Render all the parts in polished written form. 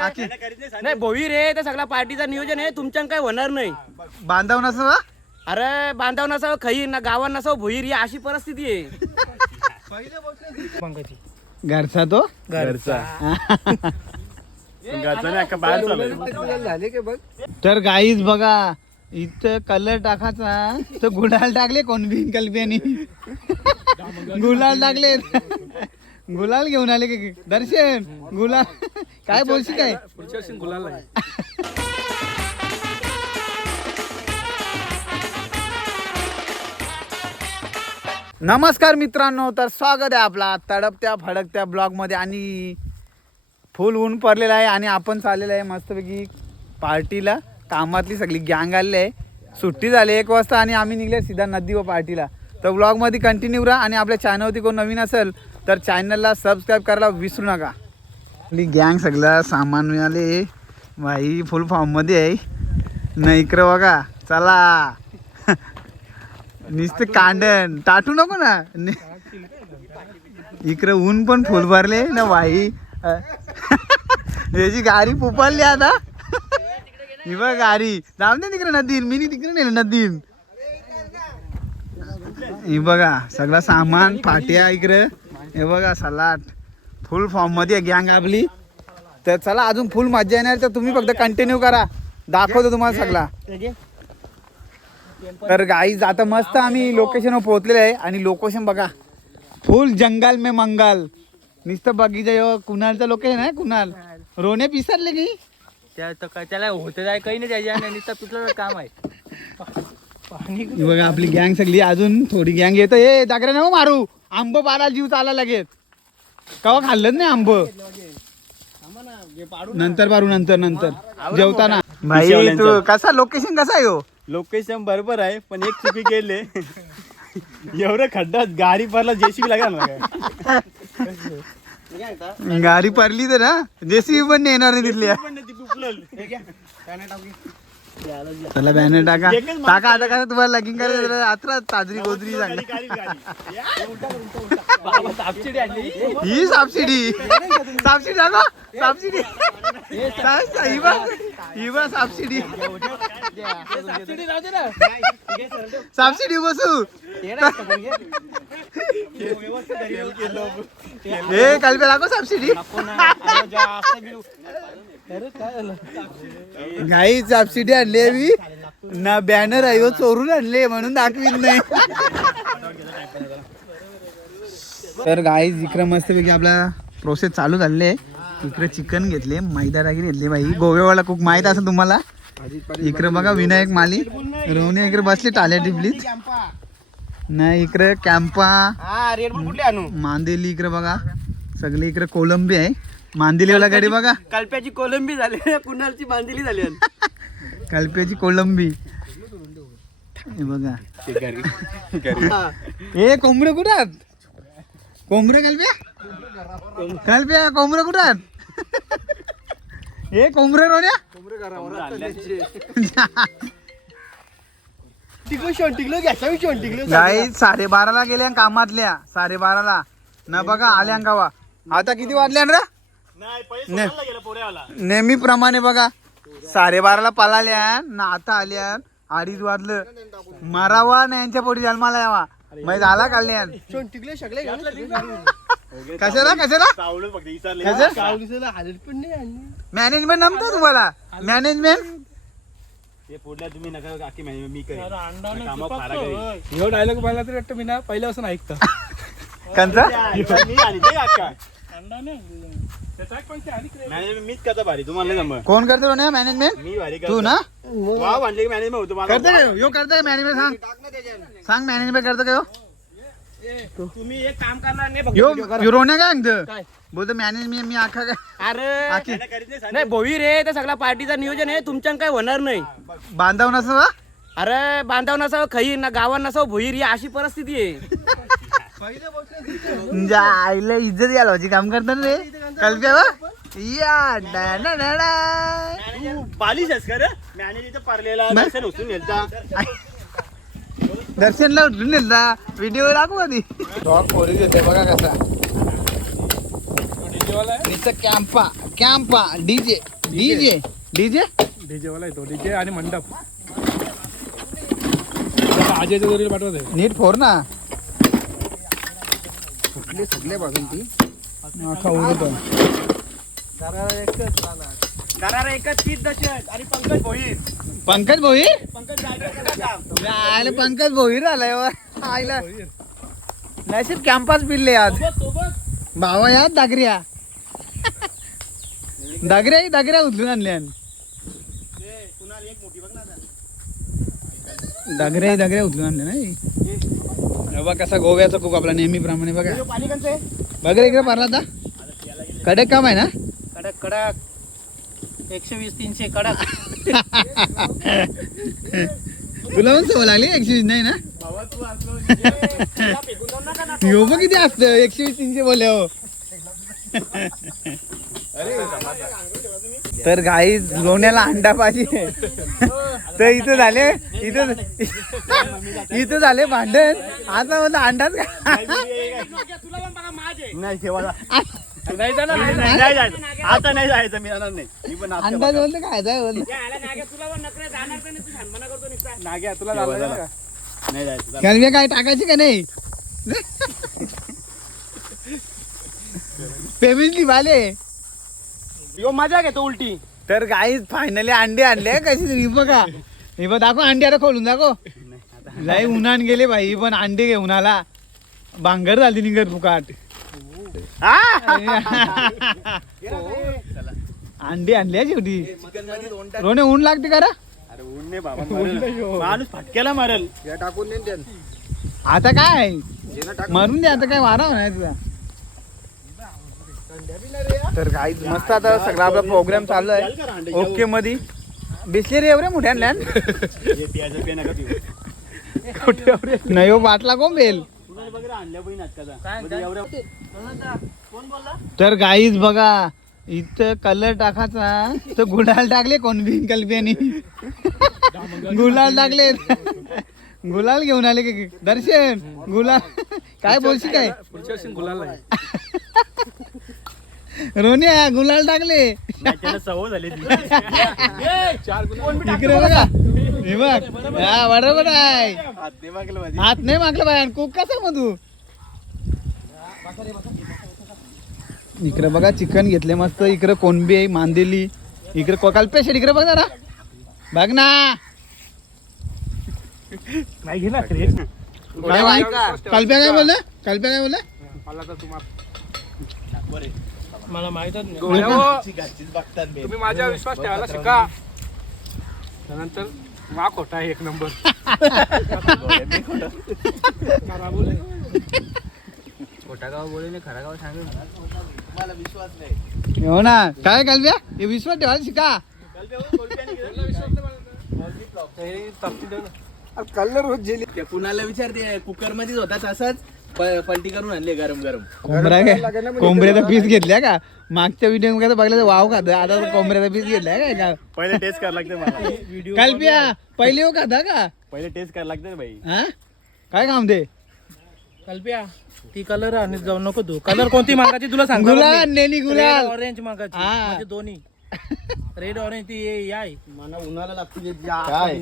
नाही भोई रे ते सगळा पार्टीचा नियोजन आहे तुमच्या काय होणार नाही. बांधव नसं अरे बांधव नसावं खई ना गावात नसावं भोईर ही अशी परिस्थिती आहे. घरचा तो तर गाईच बघा इथं कलर टाकायचा तर गुलाल टाकले कोण बिन कल्प्यानी गुलाल टाकले गुलाल घेऊन आले की दर्शन गुलाल काय बोलशी काय पुढच्या वर्षी गुलाल आहे. नमस्कार मित्रांनो, तर स्वागत आहे आपला तडपत्या फडकत्या ब्लॉग मध्ये. आणि फुल ऊन पडलेला आहे आणि आपण चाललेलं आहे मस्तपैकी पार्टीला. कामातली सगळी गँग आलेली आहे, सुट्टी झाली 1 वाजता आणि आम्ही निघले सीधा नदी व पार्टीला. तर ब्लॉग मध्ये कंटिन्यू राहा आणि आपल्या चॅनलवरती कोण नवीन असेल तर चॅनलला सबस्क्राईब करायला विसरू नका. आपली गँग सगळं सामान मिळाले भाई, फुल फॉर्म मध्ये आहे ना. इकडं बघा, चला नुसतं कांडण टाटू नको ना. इकडं ऊन पण फुल भरले ना भाई. याची गाडी पुपारली आता. ही बघ गाडी जाऊ दे तिकडे नदीन, मी तिकडे नेलं नदीन. ही बघा सगळं सामान फाट्या इकडं. हे बघा सलाड फुल फॉर्म मध्ये गँग आपली. तर चला अजून फुल मजा येणार, तर तुम्ही फक्त कंटिन्यू करा, दाखवतो तुम्हाला सगळा. तर गाईज आता मस्त आम्ही लोकेशनवर पोहोचलेलो आहे आणि लोकेशन बघा फुल जंगल में मंगल. नुसतं बगीचा कुणालचं लोकेशन आहे. कुणाल रोने पिसरले की त्याला होतं काय काही नाही, त्याच्या नुसतं पिकलं काम आहे. बघा आपली गँग सगळी, अजून थोडी गँग येतं. हे दागऱ्या नको मारू, आंब पाला जीव चाला लगेच. कवा खाल्लं नाही आंब, नंतर पारू नंतर जेवताना. भाई तू कसा लोकेशन कसा आहे हो? लोकेशन बरोबर आहे पण एक चुकी केले. एवढं खड्डात गाडी परला जेसीबी लागेल ना. गाडी पडली तर ना जेसीबी पण नाही येणार नाही तिथल्या. चला बॅनर टाका टाका आता. कसं तुम्हाला लगीन करायचं आता ताजरी गोदरी चांगली. ही सबसिडी टाका सबसिडी. ही बा सबसिडी सबसिडी बसू. हे काल पे लागो सबसिडी. घाई सबसिडी आणली मी ना, बॅनर आहे चोरून आणले म्हणून दाखवीत नाही. तर गाईज इकडे मस्तपैकी आपला प्रोसेस चालू झालेली आहे. इकडे चिकन घेतले, मैदा टाकी घेतले. भाई गोव्यावाला कुक माहित असेल तुम्हाला. इकडे बघा विनायक माली रोहने इकडे बसले टाल्या टिपलीत. नाही इकडे कॅम्पा मांदेली. इकडे बघा सगळे इकडे कोलंबी आहे. मांदेलीवाला गाडी बघा, कल्प्याची कोलंबी झाली, कुणालची बांधिली झाली. कल्प्याची कोलंबी. हे बघा हे कोंबडे कुठात, कोंबडे कल्प्या कोंबडे कुठात. हे कोंबडे रोण्या गाई 12:30 गेल्या कामातल्या. 12:30 ना बघा आल्या गावा. आता किती वाजल्या रे? नेहमीप्रमाणे बघा 12:30 पळाल्या ना, आता आल्या 2:30 वाजलं. मारावा ना यांच्या पोटी जन्माला यावा. मग झाला काढल्यान कशाला मॅनेजमेंट नमतं तुम्हाला. मॅनेजमेंट डायलॉग मला तरी वाटतं मी ना पहिल्यापासून ऐकतो. कंचा मीच करता भारी, तुम्हाला कोण करतो ना मॅनेजमेंट? मी भारी तू ना मॅनेजमेंट होतो मला. करतो यो करतोय मॅनेजमेंट. सांग मॅनेजमेंट करतो का यो? तुम्ही एक काम करणार नाही यो रोण्या काय बोलतो मॅनेजमेंट मी आखा काय. अरे नाही भोई रे ते सगळा पार्टीचा नियोजन आहे तुमच्या काय होणार नाही. बांधव नसं. अरे बांधव नसावं खई ना गावात नसावं भोईर ही अशी परिस्थिती आहे. आईला इज्जत घ्यायला होती काम करतात रे. कल्प्या या बालिश आहेस का रे? मॅनेजर पारलेला दर्शन उचलून घ्यायचा. दर्शनला उठून नेलता. व्हिडिओ दाखव आधी. डॉग पोरी देते बघा कसा. Campa Campa DJ DJ DJ DJ वाला येतो डीजे आणि मंडप आजेच्या जोडीला पाठवत आहे. नीट फोर ना कुठले सगळे बाजून ती दरारा एकच 30 दशक आणि पंकज भोईर. पंकज भोईर पंकज जायचं आयला पंकज भोईर आलाय वर. आयला नशीब कॅम्पस पिल्ले आज सोबत भावा या दागऱ्या दागऱ्या दागऱ्या उचलून आणल्या कुणाल एक मोठी बघ ना आता. दागऱ्या दागऱ्या उचलून आणल्या नाही बघा कसा गोव्याचा कुक आपला नेहमीप्रमाणे बघा हे पाणी कंच आहे बघा इकडे पारला आता कडक काम आहे ना कडक कडक 120-300 कडक. तुला पण सवय लागली 120 नाही ना भावा तू असलो फेकून जाऊ नका ना. यो बघ किती असतं 120-300 बोलले हो तर गाई लोण्याला अंडा पाहिजे तर इथं झाले इथं झाले भांडण आता म्हणलं अंडाच का तुला पण बघा माझ आहे. नाही ठेवायला नाही जाणार, नाही जायचं आता नाही जायचं मी जाणार नाही मी पण नाश्ता अंदाज बोलतो काय जाय बोलतो या आला नाग्या तुला पण नकरे जाणार का नाही तू छानपणा करतो नुसता. नाग्या तुला झालं का? नाही जायचं कलव्या काय टाकायची का नाही पेमेंटली वाले यो मजा घेतो उलटी. तर गाई फायनली अंडे आणले कशी ही बघा ही बघ दाखव अंडे आता खोलून दाखव जाई उन्हान गेले भाई ही पण अंडे घेऊन आला भांगर झाली निघत फुकाट अंडे आणले शेवटी रोने ऊन लागते का रे? अरे ऊन नाही बाबा मरेल. माणूस फटक्याला मारल आता काय मारून दे आता काय वारा नाही तुझा तर काही मस्त आता सगळा आपला प्रोग्राम चालू आहे ओके मध्ये बिसलेरी एवढे मोठे आणल्या हे प्यायचं पे नका पिऊ. नाही हो बाटला कोण बेल तुला बघ रे आणल्या बहीण नाटकाचा एवढ्या कोण बोलला तर गाईच बघा इथं कलर टाकायचा तर गुलाल टाकले कोण बिन कल्प्यानी गुलाल टाकले गुलाल घेऊन आले की दर्शन गुलाल काय बोलशी काय पुढच्या वर्षी गुलाल आहे. रोन्या गुलाल टाकले त्याला सवय झाली ती. इकडे बघा हे बघ हा बरोबर आहे हात दे मागलं माझी. हात नाही मागलं बाय कुक कसा मग तू इकडे बघा चिकन घेतले मस्त इकडे कोणबी आहे मांदेली इकडे कल्पेश इकडे बघ जरा बघ ना नाही घेणार रे. कल्प्या काय बोललं कल्प्या काय बोललं मला तर मला माहितच नाही. तुम्ही माझ्या विश्वास ठेवायला शिका त्यानंतर वा खोटा आहे 1 नंबर. खोटा गाव बोलले खरा गाव सांगेल. हो ना काय कल्प्या हे विश्वास ठेवायला शिका कलर रोज जेली त्या कुणाला विचारते कुकर मध्येच होताच असंच पलटी करून आणले गरम गरम. कोंबड्याचा पीस घेतल्या का मागच्या व्हिडिओ मध्ये बघलं वाव खात आता कोंबड्याचा पीस घेतलाय काय का पहिले टेस्ट करायला लागते मला. कल्प्या पहिले हो खाता का पहिले टेस्ट करायला लागते ना बाई. हा काय काम दे कल्प्या ती कलर आणि जाऊ नको तू कलर कोणती मागायची तुला सांग. गुलाल आणलेली गुलाल ऑरेंज मागायची हा. म्हणजे दोन्ही रेड ऑरेंज ती हे आहे. मला उन्हाला लागते काय?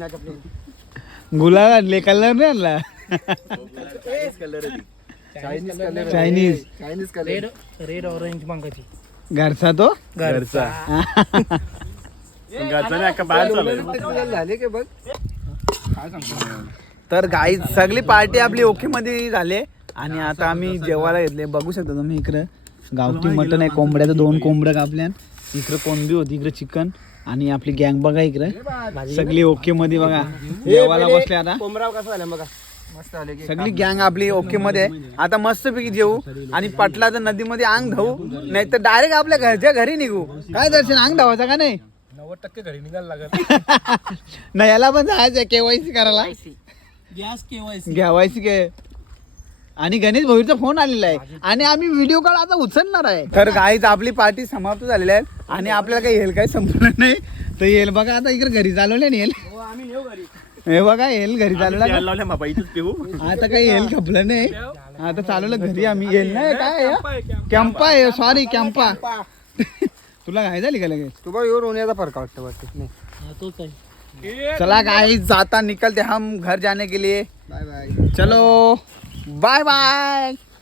गुलाल आणले कलर नाही आणला चायनीज रेड रेड ऑरेंज मागायची घरचा तो घरचा घरचा नाही अख्खा बाहेर चालू. तर गाई सगळी पार्टी आपली ओके मध्ये झाले आणि आता आम्ही जेवायला घेतले बघू शकता तुम्ही इकडं गावठी मटन आहे कोंबड्याचं 2 कोंबड्या कापल्या इकडं कोंबडी होती इकडे चिकन आणि आपली गँग बघा इकडे सगळी ओके मध्ये बघा जेवायला बसले आता कोंबराव कसं झालं बघा. सगळी गँग आपली ओके मध्ये आहे. आता मस्तपैकी जेवू आणि पटला तर नदीमध्ये अंग धावू नाही तर डायरेक्ट आपल्या घरच्या घरी निघू काय दर्शन अंग धावायचा का नाही 90% घरी निघायला लागत. नाही याला पण जायचंय केवायसी करायला गॅस केवायसी घ्यावायची काय आणि गणेश भाऊचा फोन आलेला आहे आणि आम्ही व्हिडिओ कॉल आता उचलणार आहे तर गाईच आपली पार्टी समाप्त झालेली आहे आणि आपल्याला काही हेल काही संपलं नाही तर येईल बघा आता इकडे घरी चालवले नाही आम्ही नेऊ घरी. हे बघा हेल घरी चालवला प्यायला लावल्या बाबा इथंच पिऊ. आता काही हेल खपलं नाही आता चालवलं घरी आम्ही येईल नाही काय कॅम्पा आहे सॉरी कॅम्पा तुला काय झाली का लगेच तू बघ येऊन होण्याचा फरक वाटतं वाटतं नाही तोच आहे चला गाइस जाता निकलते हम घर जाने के लिए बाय बाय चलो बाय बाय